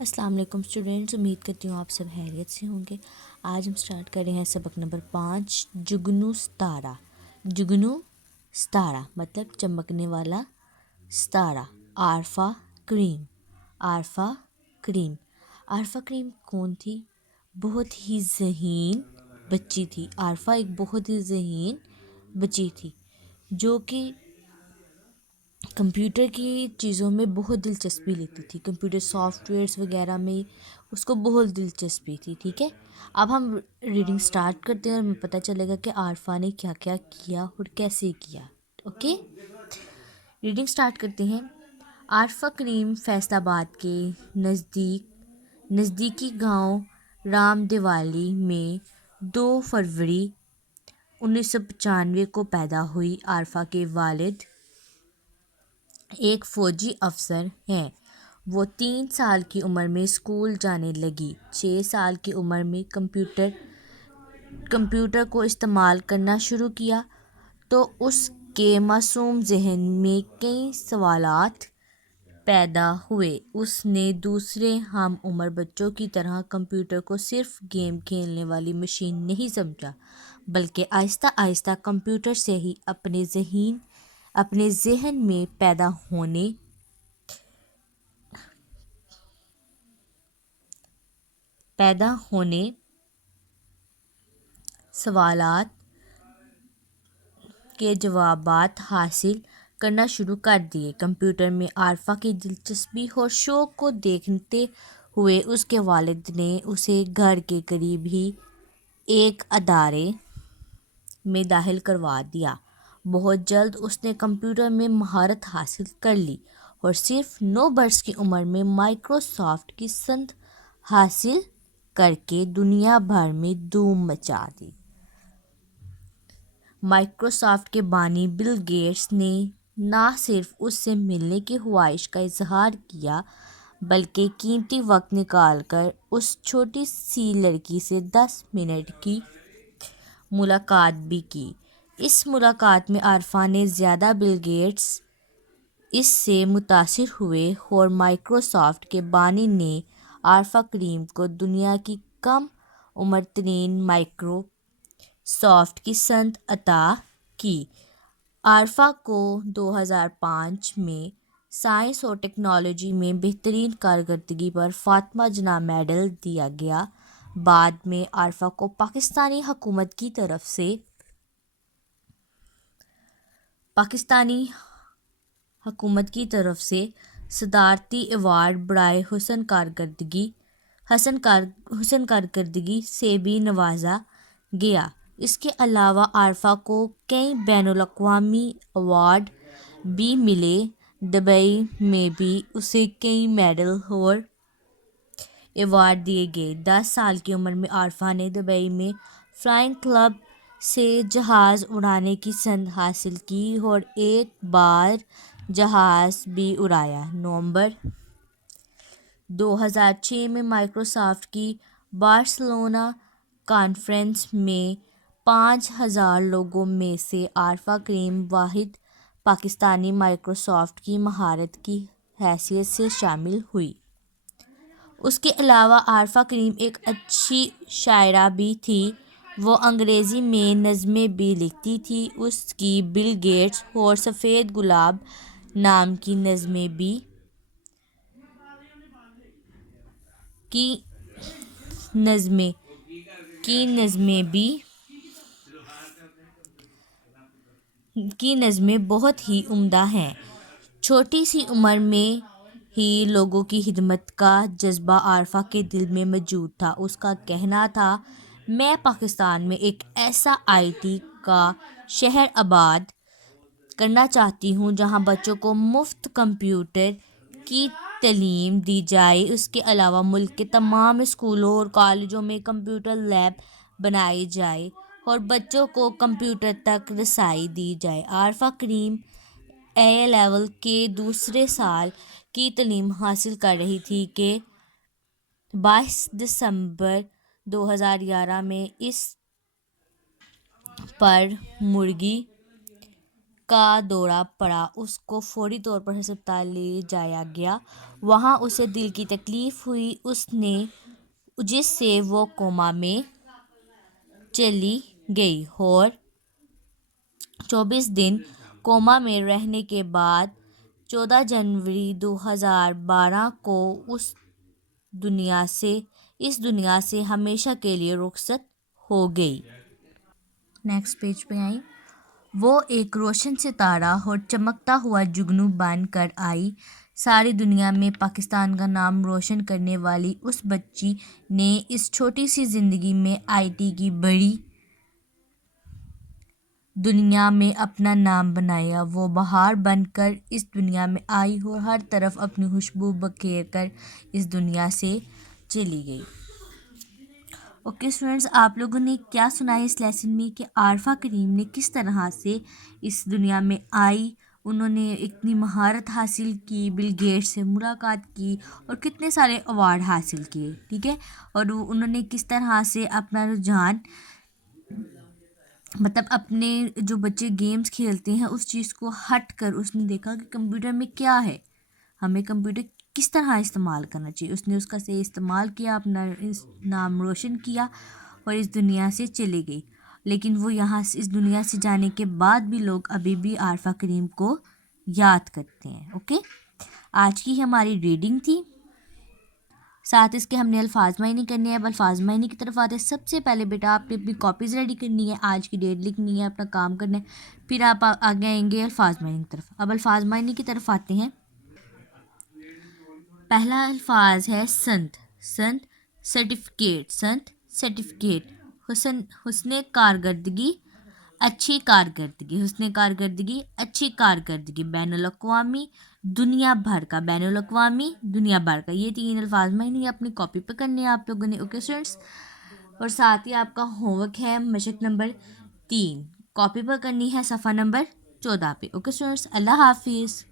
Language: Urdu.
السلام علیکم اسٹوڈینٹس، امید کرتی ہوں آپ سب خیریت سے ہوں گے۔ آج ہم سٹارٹ کر رہے ہیں سبق نمبر 5، جگنو ستارہ۔ جگنو ستارہ مطلب چمکنے والا ستارہ۔ عارفہ کریم۔ عارفہ کریم۔ عارفہ کریم کون تھی؟ بہت ہی ذہین بچی تھی۔ عارفہ ایک بہت ہی ذہین بچی تھی جو کہ کمپیوٹر کی چیزوں میں بہت دلچسپی لیتی تھی، کمپیوٹر سافٹ ویئرس وغیرہ میں اس کو بہت دلچسپی تھی۔ ٹھیک ہے، اب ہم ریڈنگ سٹارٹ کرتے ہیں اور ہمیں پتہ چلے گا کہ عارفہ نے کیا کیا کیا اور کیسے کیا۔ اوکے، ریڈنگ سٹارٹ کرتے ہیں۔ عارفہ کریم فیصل آباد کے نزدیکی گاؤں رام دیوالی میں 2 فروری 1995 کو پیدا ہوئی۔ عارفہ کے والد ایک فوجی افسر ہیں۔ وہ 3 سال کی عمر میں اسکول جانے لگی۔ 6 سال کی عمر میں کمپیوٹر کو استعمال کرنا شروع کیا تو اس کے معصوم ذہن میں کئی سوالات پیدا ہوئے۔ اس نے دوسرے ہم عمر بچوں کی طرح کمپیوٹر کو صرف گیم کھیلنے والی مشین نہیں سمجھا، بلکہ آہستہ آہستہ کمپیوٹر سے ہی اپنے ذہن میں پیدا ہونے سوالات کے جوابات حاصل کرنا شروع کر دیے۔ کمپیوٹر میں عارفہ کی دلچسپی اور شوق کو دیکھتے ہوئے اس کے والد نے اسے گھر کے قریب ہی ایک ادارے میں داخل کروا دیا۔ بہت جلد اس نے کمپیوٹر میں مہارت حاصل کر لی اور صرف 9 برس کی عمر میں مائیکروسافٹ کی سند حاصل کر کے دنیا بھر میں دھوم مچا دی۔ مائیکروسافٹ کے بانی بل گیٹس نے نہ صرف اس سے ملنے کی خواہش کا اظہار کیا بلکہ قیمتی وقت نکال کر اس چھوٹی سی لڑکی سے 10 منٹ کی ملاقات بھی کی۔ اس ملاقات میں عارفہ نے زیادہ بل گیٹس اس سے متاثر ہوئے اور مائیکروسافٹ کے بانی نے عارفہ کریم کو دنیا کی کم عمر ترین مائیکروسافٹ کی سند عطا کی۔ عارفہ کو 2005 میں سائنس اور ٹیکنالوجی میں بہترین کارکردگی پر فاطمہ جناح میڈل دیا گیا۔ بعد میں عارفہ کو پاکستانی حکومت کی طرف سے صدارتی ایوارڈ برائے حسن کارکردگی سے بھی نوازا گیا۔ اس کے علاوہ عارفہ کو کئی بین الاقوامی ایوارڈ بھی ملے۔ دبئی میں بھی اسے کئی میڈل اور ایوارڈ دیے گئے۔ 10 سال کی عمر میں عارفہ نے دبئی میں فلائنگ کلب سے جہاز اڑانے کی سند حاصل کی اور ایک بار جہاز بھی اڑایا۔ نومبر 2006 میں مائیکروسافٹ کی بارسلونا کانفرنس میں 5000 لوگوں میں سے عارفہ کریم واحد پاکستانی مائیکروسافٹ کی مہارت کی حیثیت سے شامل ہوئی۔ اس کے علاوہ عارفہ کریم ایک اچھی شاعرہ بھی تھی۔ وہ انگریزی میں نظمیں بھی لکھتی تھی۔ اس کی بل گیٹس اور سفید گلاب نام کی نظمیں بہت ہی عمدہ ہیں۔ چھوٹی سی عمر میں ہی لوگوں کی خدمت کا جذبہ عارفہ کے دل میں موجود تھا۔ اس کا کہنا تھا، میں پاکستان میں ایک ایسا IT کا شہر آباد کرنا چاہتی ہوں جہاں بچوں کو مفت کمپیوٹر کی تعلیم دی جائے۔ اس کے علاوہ ملک کے تمام اسکولوں اور کالجوں میں کمپیوٹر لیب بنائی جائیں اور بچوں کو کمپیوٹر تک رسائی دی جائے۔ عارفہ کریم A لیول کے دوسرے سال کی تعلیم حاصل کر رہی تھی کہ 22 دسمبر 2011 میں اس پر مرگی کا دورہ پڑا، اس کو فوری طور پر ہسپتال لے جایا گیا۔ وہاں اسے دل کی تکلیف ہوئی جس سے وہ کوما میں چلی گئی اور 24 دن کوما میں رہنے کے بعد 14 جنوری 2012 کو اس دنیا سے ہمیشہ کے لیے رخصت ہو گئی۔ نیکسٹ پیج پہ آئیں۔ وہ ایک روشن ستارہ اور چمکتا ہوا جگنو بن کر آئی۔ ساری دنیا میں پاکستان کا نام روشن کرنے والی اس بچی نے اس چھوٹی سی زندگی میں آئی ٹی کی بڑی دنیا میں اپنا نام بنایا۔ وہ بہار بن کر اس دنیا میں آئی اور ہر طرف اپنی خوشبو بکھیر کر اس دنیا سے چلی گئی۔ اوکے اسٹوڈنٹس، آپ لوگوں نے کیا سنا ہے اس لیسن میں کہ عارفہ کریم نے کس طرح سے اس دنیا میں آئی، انہوں نے اتنی مہارت حاصل کی، بل گیٹس سے ملاقات کی اور کتنے سارے ایوارڈ حاصل کیے، ٹھیک ہے، اور انہوں نے کس طرح سے اپنا رجحان، مطلب اپنے جو بچے گیمز کھیلتے ہیں اس چیز کو ہٹ کر اس نے دیکھا کہ کمپیوٹر میں کیا ہے، ہمیں کمپیوٹر کس طرح استعمال کرنا چاہیے۔ اس نے اس کا صحیح استعمال کیا، اپنا نام روشن کیا اور اس دنیا سے چلی گئی۔ لیکن وہ یہاں سے اس دنیا سے جانے کے بعد بھی لوگ ابھی بھی عارفہ کریم کو یاد کرتے ہیں۔ اوکے، آج کی ہماری ریڈنگ تھی، ساتھ اس کے ہم نے الفاظ معنی کرنے ہیں۔ اب الفاظ معنی کی طرف آتے ہیں۔ سب سے پہلے بیٹا آپ نے اپنی کاپیز ریڈی کرنی ہے، آج کی ڈیٹ لکھنی ہے، اپنا کام کرنا ہے، پھر آپ آگے آئیں گے الفاظ معنی کی طرف۔ اب الفاظ معنی کی طرف آتے ہیں۔ پہلا الفاظ ہے سنت، سنت سرٹیفکیٹ، سنت سرٹیفکیٹ، حسن کارکردگی، اچھی کارکردگی، حسن کارکردگی، اچھی کارکردگی، بین الاقوامی، دنیا بھر کا، بین الاقوامی، دنیا بھر کا۔ یہ 3 الفاظ معنی اپنی کاپی پہ کرنے ہیں آپ لوگوں نے، اوکے اسٹوڈنٹس، اور ساتھ ہی آپ کا ہوم ورک ہے مشق نمبر 3، کاپی پر کرنی ہے صفحہ نمبر 14 پہ، اوکے اسٹوڈنٹس، اللہ حافظ۔